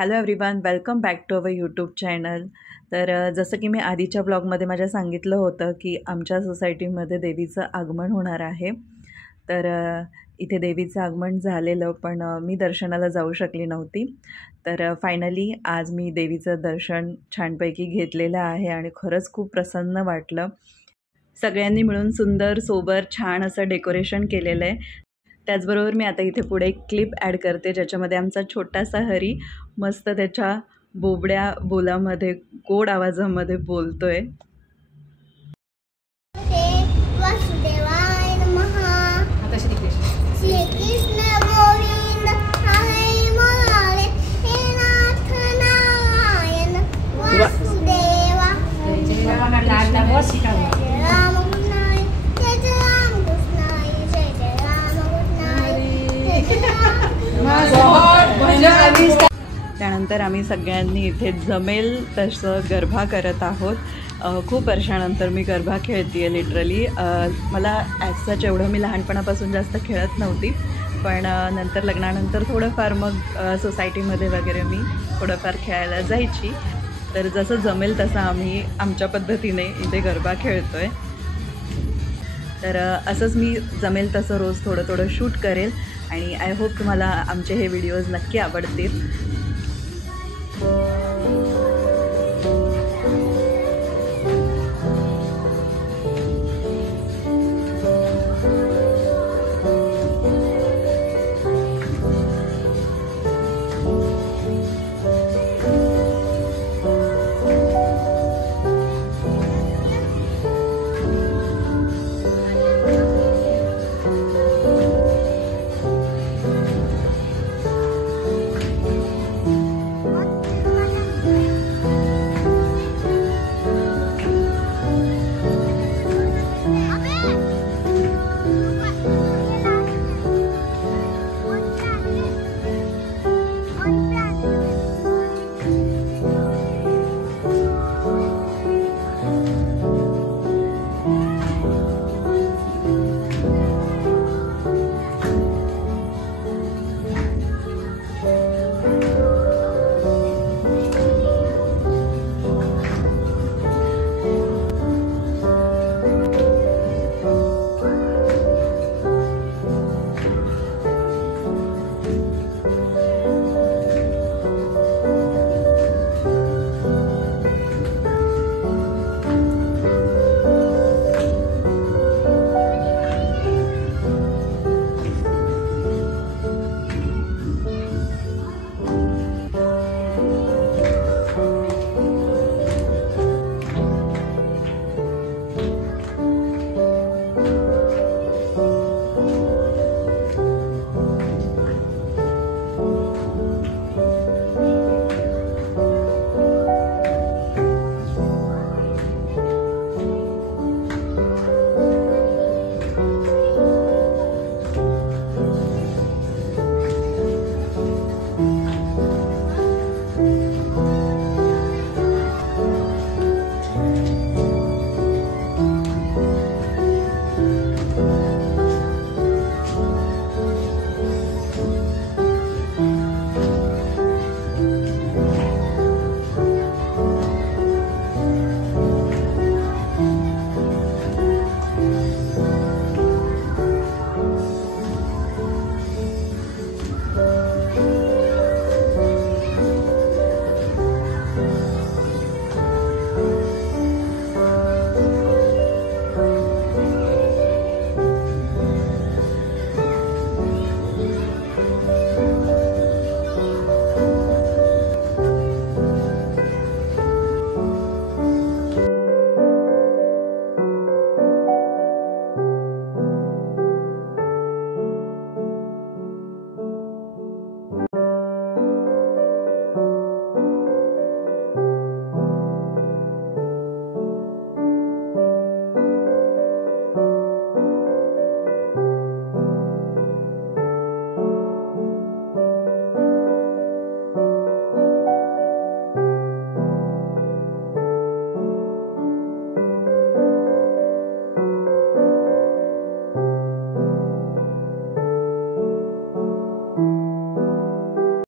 Hello everyone, welcome back to our YouTube channel. तर जसं की मी आधीच्या ब्लॉगमध्ये माझ्या सांगितलं होतं की आमच्या सोसायटीमध्ये देवीचं आगमन होणार आहे. तर इथे देवीचं आगमन झालेलं, पण मी दर्शनाला जाऊ शकली नव्हती. तर फायनली आज मी देवीचं दर्शन छानपैकी घेतलेलं आहे आणि खरंच खूप प्रसन्न वाटलं. सगळ्यांनी मिळून सुंदर सोबर छान असं डेकोरेशन केलेलं आहे. त्याचबरोबर मी आता इथे पुढे एक क्लिप ॲड करते, ज्याच्यामध्ये आमचा छोटासा हरी मस्त त्याच्या बोबड्या बोलामध्ये गोड आवाजामध्ये बोलतोय. त्यानंतर आम्ही सगळ्यांनी इथे जमेल तसं गरबा करत आहोत. खूप वर्षानंतर मी गरबा खेळते आहे लिटरली. मला ॲज सच एवढं मी लहानपणापासून जास्त खेळत नव्हती, पण नंतर लग्नानंतर थोडंफार मग सोसायटीमध्ये वगैरे मी थोडंफार खेळायला जायची. तर जसं जमेल तसं आम्ही आमच्या पद्धतीने इथे गरबा खेळतो आहे. तर असंच मी जमेल तसं रोज थोडं थोडं शूट करेल आणि आय होप तुम्हाला आमचे हे व्हिडिओज नक्की आवडतील.